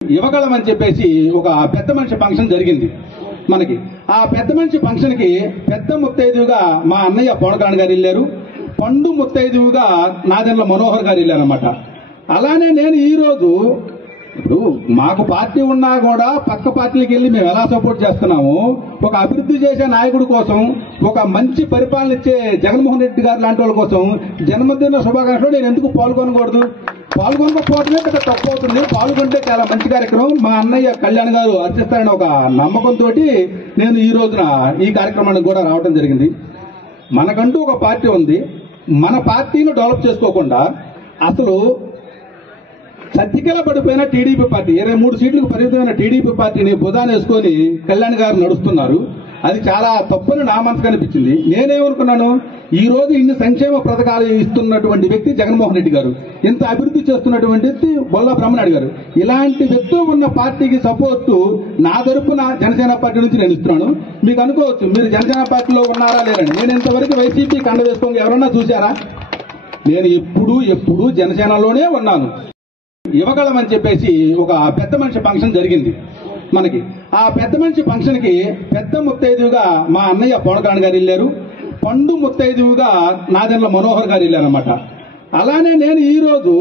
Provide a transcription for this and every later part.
యువగళం అని చెప్పేసి ఒక పెద్ద మనిషి ఫంక్షన్ జరిగింది మనకి. ఆ పెద్ద మనిషి ఫంక్షన్ కి పెద్ద ముత్తైదువుగా మా అన్నయ్య పవన్ కళ్యాణ్ గారు వెళ్ళారు, పండు ముత్తైదువుగా నాదెండ్ల మనోహర్ గారు వెళ్ళారు అనమాట. అలానే నేను ఈ రోజు ఇప్పుడు మాకు పార్టీ ఉన్నా కూడా పక్క పార్టీలకు వెళ్ళి మేము ఎలా సపోర్ట్ చేస్తున్నాము, ఒక అభివృద్ధి చేసే నాయకుడి కోసం, ఒక మంచి పరిపాలన ఇచ్చే జగన్మోహన్ రెడ్డి గారు లాంటి వాళ్ళ కోసం జన్మదిన శుభాకాంక్షలు నేను ఎందుకు పాల్గొనకూడదు? పాల్గొనకపోవడమే పెద్ద తప్పు అవుతుంది. పాల్గొంటే చాలా మంచి కార్యక్రమం. మా అన్నయ్య కళ్యాణ్ గారు అర్చిస్తారని ఒక నమ్మకంతో నేను ఈ రోజున ఈ కార్యక్రమానికి కూడా రావడం జరిగింది. మనకంటూ ఒక పార్టీ ఉంది. మన పార్టీని డెవలప్ చేసుకోకుండా అసలు సర్జికల పడిపోయిన టీడీపీ పార్టీ 23 సీట్లకు పరిమితమైన టీడీపీ పార్టీని బుధాన వేసుకొని కళ్యాణ్ గారు నడుస్తున్నారు. అది చాలా తప్పని నా మనసుకు అనిపించింది. నేనేమనుకున్నాను, ఈ రోజు ఇన్ని సంక్షేమ పథకాలు ఇస్తున్నటువంటి వ్యక్తి జగన్మోహన్ రెడ్డి గారు, ఇంత అభివృద్ధి చేస్తున్నటువంటి వ్యక్తి బొల్లా బ్రహ్మనాయుడు గారు, ఇలాంటి వ్యక్తులు ఉన్న పార్టీకి సపోర్టు నా తరపున జనసేన పార్టీ నుంచి నేను ఇస్తున్నాను. మీకు అనుకోవచ్చు మీరు జనసేన పార్టీలో ఉన్నారా లేరండి. నేను ఇంతవరకు వైసీపీ కండ వేసుకోండి ఎవరన్నా చూశారా? నేను ఎప్పుడు జనసేనలోనే ఉన్నాను. యువగళం అని చెప్పేసి ఒక పెద్ద మనిషి ఫంక్షన్ జరిగింది మనకి. ఆ పెద్ద మనిషి ఫంక్షన్ కి పెద్ద ముత్తైదువుగా మా అన్నయ్య పవన్ కళ్యాణ్ గారు వెళ్ళారు, పండు ముత్తైదువుగా నాదెండ్ల మనోహర్ గారు వెళ్ళారు అనమాట. అలానే నేను ఈ రోజు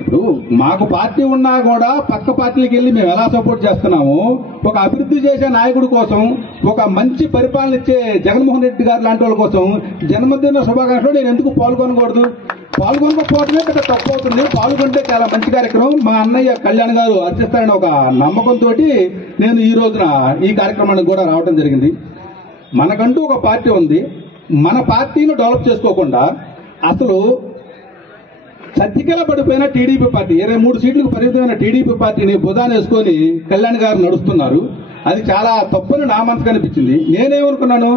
ఇప్పుడు మాకు పార్టీ ఉన్నా కూడా పక్క పార్టీలకు వెళ్ళి మేము ఎలా సపోర్ట్ చేస్తున్నాము, ఒక అభివృద్ధి చేసే నాయకుడి కోసం, ఒక మంచి పరిపాలన ఇచ్చే జగన్మోహన్ రెడ్డి గారు లాంటి వాళ్ళ కోసం జన్మదిన శుభాకాంక్షలు నేను ఎందుకు పాల్గొనకూడదు? పాల్గొనకపోవడమే పెద్ద తప్పు అవుతుంది. పాల్గొంటే చాలా మంచి కార్యక్రమం. మా అన్నయ్య కళ్యాణ్ గారు అర్చిస్తారని ఒక నమ్మకంతో నేను ఈ రోజున ఈ కార్యక్రమానికి కూడా రావడం జరిగింది. మనకంటూ ఒక పార్టీ ఉంది. మన పార్టీని డెవలప్ చేసుకోకుండా అసలు సర్జికల పడిపోయిన టీడీపీ పార్టీ 23 సీట్లకు పరిమితమైన టీడీపీ పార్టీని బుధాన వేసుకొని కళ్యాణ్ గారు నడుస్తున్నారు. అది చాలా తప్పని నా మనసుకు అనిపించింది. నేనేమనుకున్నాను,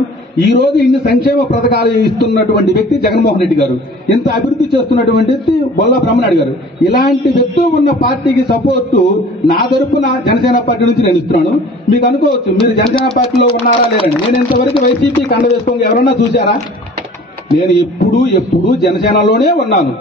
ఈ రోజు ఇన్ని సంక్షేమ పథకాలు ఇస్తున్నటువంటి వ్యక్తి జగన్మోహన్ రెడ్డి గారు, ఇంత అభివృద్ధి చేస్తున్నటువంటి వ్యక్తి బొల్లా బ్రహ్మనాయుడు గారు, ఇలాంటి వ్యక్తులు ఉన్న పార్టీకి సపోర్టు నా తరపున జనసేన పార్టీ నుంచి నేను ఇస్తున్నాను. మీకు అనుకోవచ్చు మీరు జనసేన పార్టీలో ఉన్నారా లేరండి. నేను ఇంతవరకు వైసీపీ కండ వేసుకోండి ఎవరన్నా చూశారా? నేను ఎప్పుడు జనసేనలోనే ఉన్నాను.